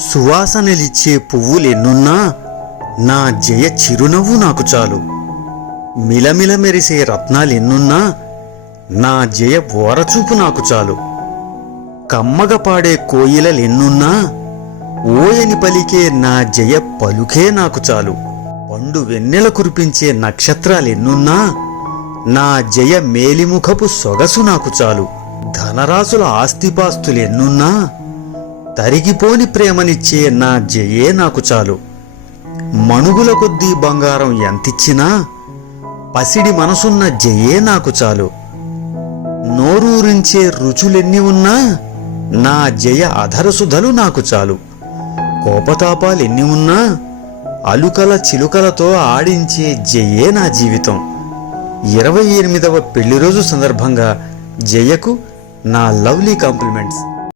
సువాసనలిచ్చే పువ్వులెన్నున్నా నా జయ చిరునవ్వు నాకు చాలు. మిలమిల మెరిసే రత్నాలెన్నున్నా నా జయ ఓరచూపు నాకు చాలు. కమ్మగ పాడే కోయిలలెన్నున్నా ఓయని పలికే నా జయ పలుకే నాకు చాలు. పండు వెన్నెల కురిపించే నక్షత్రాలెన్నున్నా నా జయ మేలిముఖపు సొగసు నాకు చాలు. ధనరాశుల ఆస్తిపాస్తులెన్నున్నా తరిగిపోని ప్రేమనిచ్చే నా జయే నాకు చాలు. మణుగుల కొద్దీ బంగారం ఎంతిచ్చినా పసిడి మనసున్న జయే నాకు చాలు. నోరూరించే రుచులెన్ని ఉన్నా నా జయ అధరసుధలు నాకు చాలు. కోపతాపాలెన్ని ఉన్నా అలుకల చిలుకలతో ఆడించే జయే నా జీవితం. 28వ పెళ్లిరోజు సందర్భంగా జయకు నా లవ్లీ కాంప్లిమెంట్స్.